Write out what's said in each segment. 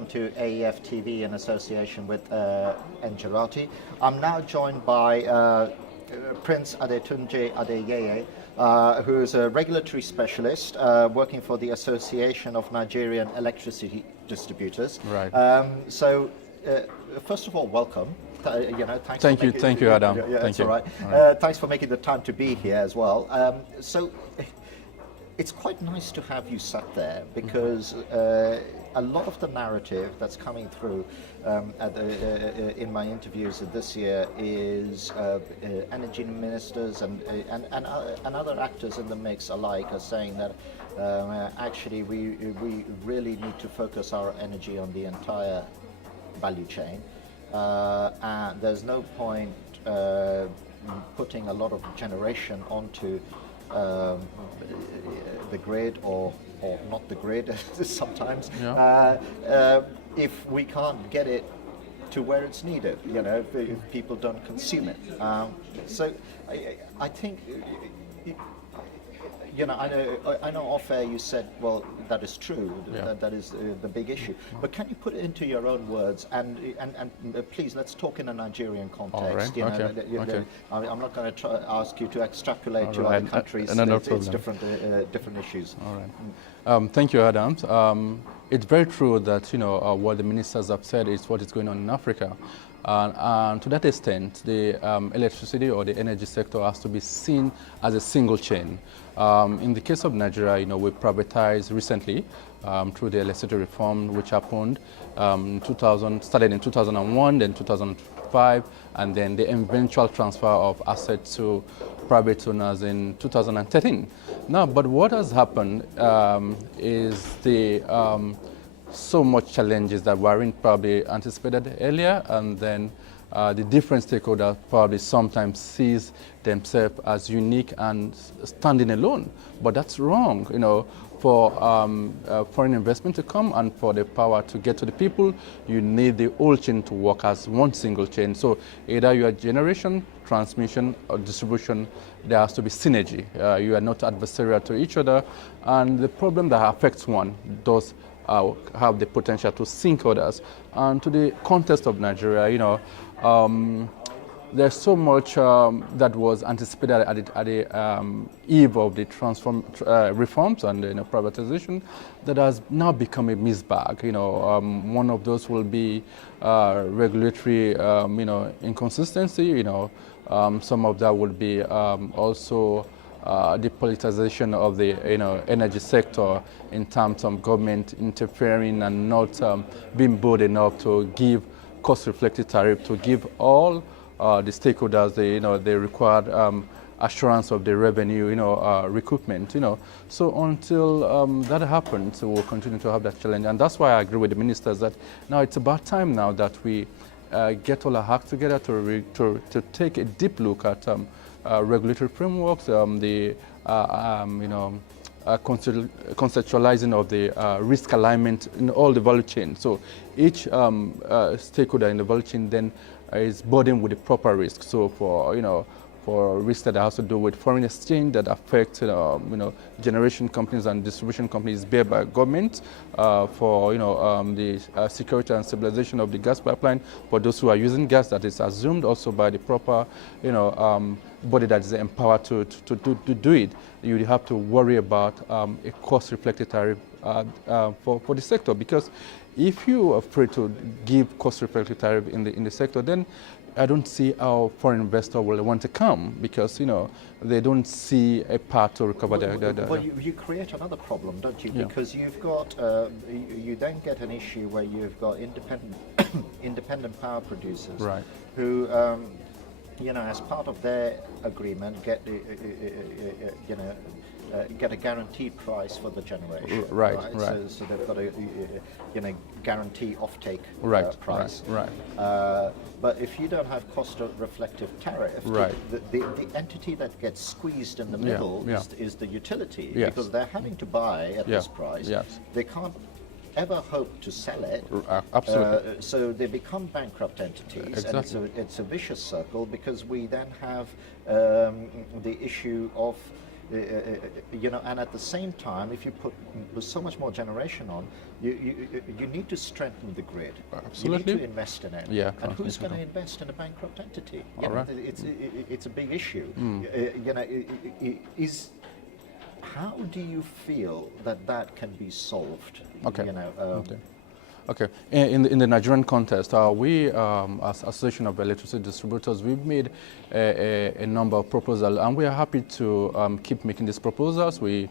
welcome to AEF TV in association with Engelati. I'm now joined by Prince Adetunji Adeyeye, who is a regulatory specialist working for the Association of Nigerian Electricity Distributors. Right. First of all, welcome. Thank you, Adam. Yeah, thank you. All right. Thanks for making the time to be here as well. It's quite nice to have you sat there because a lot of the narrative that's coming through in my interviews this year is energy ministers and other actors in the mix alike are saying that actually we really need to focus our energy on the entire value chain, and there's no point putting a lot of generation onto the grid or not the grid sometimes, if we can't get it to where it's needed, if people don't consume it. So I think, I know off air you said, well, that is true, that is the big issue. But can you put it into your own words and please, let's talk in a Nigerian context. All right. Okay. I'm not going to ask you to extrapolate to other countries. It's different issues. All right. Thank you, Adam. It's very true that what the ministers have said is what is going on in Africa. And to that extent, the electricity or the energy sector has to be seen as a single chain. In the case of Nigeria, we privatized recently through the electricity reform, which happened started in 2001, then 2005, and then the eventual transfer of assets to private owners in 2013. Now, but what has happened is the so much challenges that weren't probably anticipated earlier, and then the different stakeholders probably sometimes sees themselves as unique and standing alone. But that's wrong, for foreign investment to come and for the power to get to the people, you need the whole chain to work as one single chain. So either you are generation, transmission, or distribution, there has to be synergy. You are not adversarial to each other, and the problem that affects one does have the potential to sink others. And to the context of Nigeria, there's so much that was anticipated at the eve of the reforms and privatization that has now become a mixed bag. One of those will be regulatory, inconsistency. Some of that would be also the politicization of the energy sector in terms of government interfering and not being bold enough to give cost-reflective tariff, to give all the stakeholders the required assurance of the revenue recoupment. So until that happens, we'll continue to have that challenge, and that's why I agree with the ministers that now it's about time now that we get all our acts together to take a deep look at regulatory frameworks, the conceptualizing of the risk alignment in all the value chain. So each stakeholder in the value chain then is burdened with the proper risk. So for risks that has to do with foreign exchange that affect generation companies and distribution companies bear by government, for the security and stabilization of the gas pipeline, for those who are using gas, that is assumed also by the proper body that is empowered to do it. You have to worry about a cost-reflective tariff for the sector, because if you are afraid to give cost-reflective tariff in the sector, then I don't see how foreign investors will want to come, because they don't see a path to recover Well, you create another problem, don't you? Because you've got you then get an issue where you've got independent power producers, right, who as part of their agreement get get a guaranteed price for the generation. Right. So they've got a guarantee offtake price. Right. But if you don't have cost-reflective tariff, the entity that gets squeezed in the middle is the utility, because they're having to buy at this price. Yes. They can't ever hope to sell it. Absolutely. So they become bankrupt entities, exactly. And it's a vicious circle, because we then have the issue of you know, and at the same time, if you put so much more generation on, you need to strengthen the grid. Absolutely. You need to invest in it. Yeah, and who's going to invest in a bankrupt entity? You know, right. it's a big issue. You know, how do you feel that can be solved? Okay. You know, Okay. Okay. In the Nigerian context, we, as Association of Electricity Distributors, we've made a number of proposals, and we are happy to keep making these proposals. We've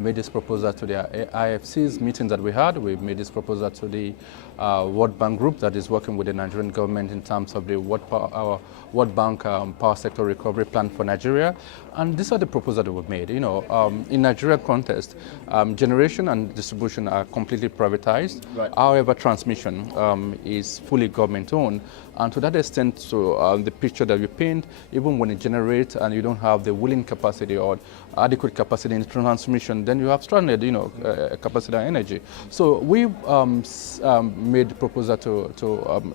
made this proposal to the IFC's meeting that we had. We've made this proposal to the World Bank group that is working with the Nigerian government in terms of the World Bank Power Sector Recovery Plan for Nigeria. And these are the proposals that we've made. You know, in Nigeria context, generation and distribution are completely privatized. Right. However, transmission is fully government-owned. And to that extent, so the picture that you paint, even when it generates and you don't have the willing capacity or adequate capacity in transmission, then you have stranded, you know, capacity and energy. So we made the proposal to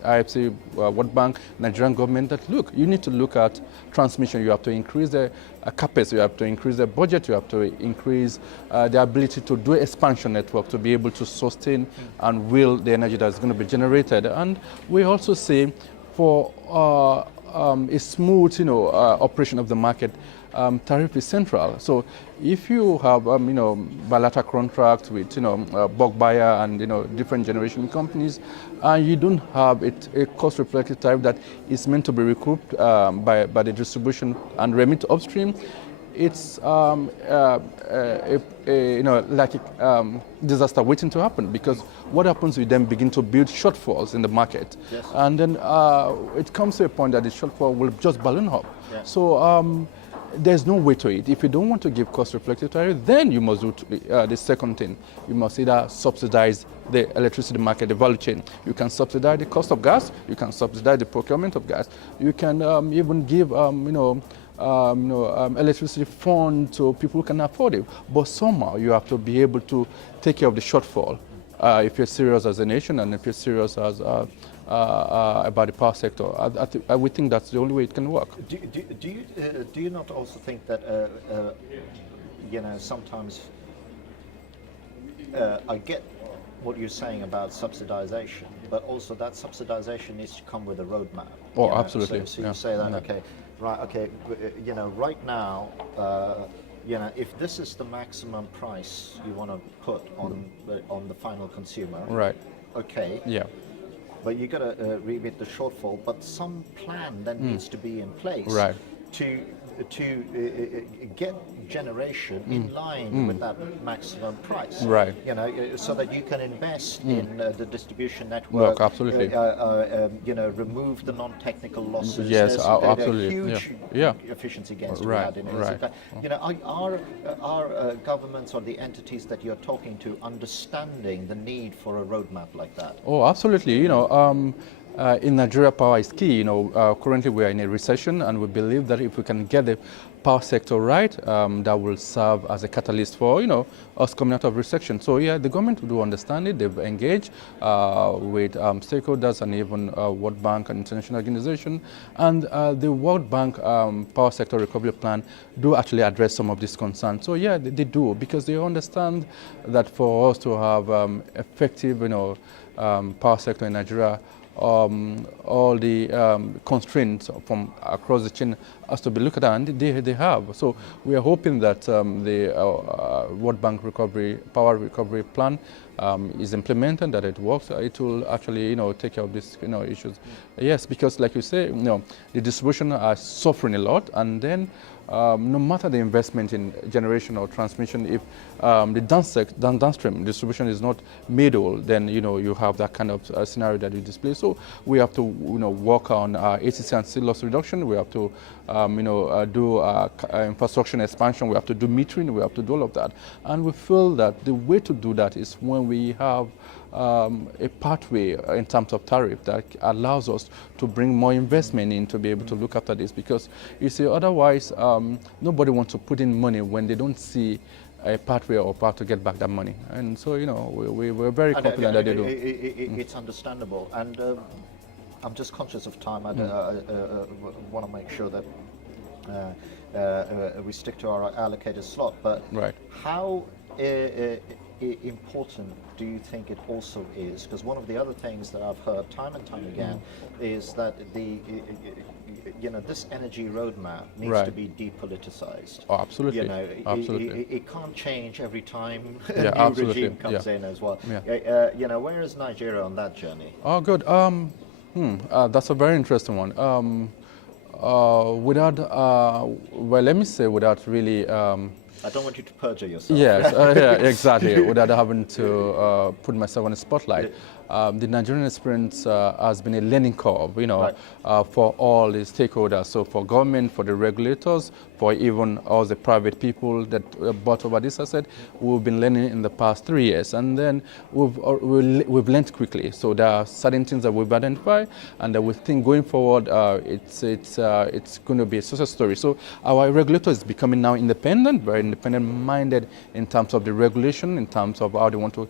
IFC, World Bank, Nigerian government that, look, you need to look at transmission. You have to increase the capacity, you have to increase the budget, you have to increase the ability to do expansion network to be able to sustain and will the energy that's going to be generated. And we also say for a smooth, you know, operation of the market, tariff is central. So if you have, you know, bilateral contracts with, you know, bulk buyer and, you know, different generation companies, and you don't have a cost-reflective tariff that is meant to be recouped by the distribution and remit upstream, it's you know, like a disaster waiting to happen, because what happens, we then begin to build shortfalls in the market. Yes. And then it comes to a point that the shortfall will just balloon up. Yes. So there's no way to it. If you don't want to give cost-reflective tariff, then you must do the second thing. You must either subsidize the electricity market, the value chain. You can subsidize the cost of gas. You can subsidize the procurement of gas. You can even give, electricity fund so people can afford it. But somehow you have to be able to take care of the shortfall if you're serious as a nation and if you're serious as about the power sector. I would think that's the only way it can work. Do you not also think that you know, sometimes I get what you're saying about subsidization, but also that subsidization needs to come with a roadmap. Oh, you know? absolutely. So yeah. you say that, Yeah. okay, right, okay, you know, right now, you know, if this is the maximum price you want to put on the final consumer, Right. okay, Yeah. but you got to remit the shortfall. But some plan then needs to be in place, Right. to get generation in line with that maximum price, Right. You know, so that you can invest in the distribution network. Look, absolutely. You know, remove the non-technical losses. Yes, There's absolutely. a huge Yeah. efficiency gains to be Right, had in it. right. You know, are governments or the entities that you're talking to understanding the need for a roadmap like that? Oh, absolutely. You know, in Nigeria, power is key. You know, currently we are in a recession, and we believe that if we can get the power sector right, that will serve as a catalyst for, you know, us coming out of recession. So yeah, the government do understand it. They've engaged with stakeholders and even World Bank and international organization. And the World Bank Power Sector Recovery Plan do actually address some of these concerns. So yeah, they do, because they understand that for us to have effective, you know, power sector in Nigeria, all the constraints from across the chain has to be looked at, and they have. So we are hoping that the World Bank Power Recovery Plan is implemented, that it works. It will actually, you know, take care of these, you know, issues. Yes, because like you say, you know, the distribution are suffering a lot, and then no matter the investment in generation or transmission, if the downstream distribution is not made whole, then, you know, you have that kind of scenario that you display. So we have to, you know, work on ACC and sea loss reduction. We have to, you know, do infrastructure expansion. We have to do metering. We have to do all of that. And we feel that the way to do that is when we have a pathway in terms of tariff that allows us to bring more investment in to be able to look after this, because you see, otherwise nobody wants to put in money when they don't see a pathway or path to get back that money. And so, you know, we're very confident that they do. It's understandable, and I'm just conscious of time. I want to make sure that we stick to our allocated slot. But Right. how important do you think it also is? Because one of the other things that I've heard time and time again is that this energy roadmap needs Right. to be depoliticized. Oh, absolutely. You know, Absolutely. it can't change every time a Yeah, new absolutely. regime comes Yeah. in as well. Yeah. Where is Nigeria on that journey? Oh, good. That's a very interesting one. Well, let me say without really. I don't want you to perjure yourself. Yes, yeah, exactly. Without having to put myself on the spotlight, the Nigerian experience has been a learning curve, Right. for all the stakeholders. So for government, for the regulators, for even all the private people that bought over this asset, we've been learning in the past 3 years, and then we've learned quickly. So there are certain things that we've identified, and that we think going forward, it's going to be a success story. So our regulator is becoming now independent, very independent-minded in terms of the regulation, in terms of how they want to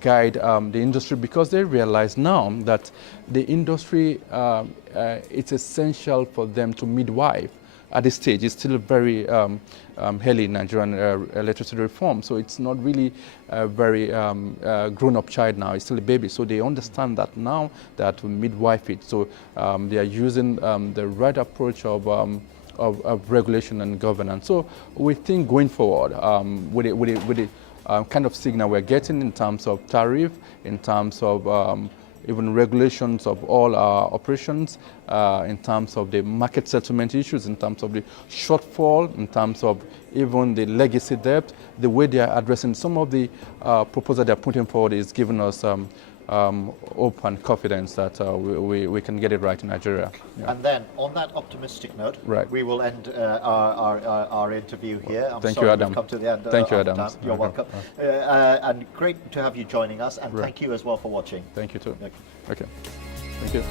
guide the industry, because they realize now that the industry, it's essential for them to midwife. At this stage, it's still very early in Nigerian electricity reform, so it's not really a very grown-up child now. It's still a baby, so they understand that now that to midwife it. So they are using the right approach of regulation and governance. So we think going forward with the kind of signal we're getting in terms of tariff, in terms of even regulations of all our operations, in terms of the market settlement issues, in terms of the shortfall, in terms of even the legacy debt, the way they are addressing some of the proposals they're putting forward is giving us hope and confidence that we can get it right in Nigeria. Yeah. And then, on that optimistic note, Right. we will end our interview here. I'm Thank sorry you, we've Adam. come to the end Thank you, of Adam. time. You're Okay. welcome. And great to have you joining us, and Right. thank you as well for watching. Thank you too. Okay. Okay. Thank you.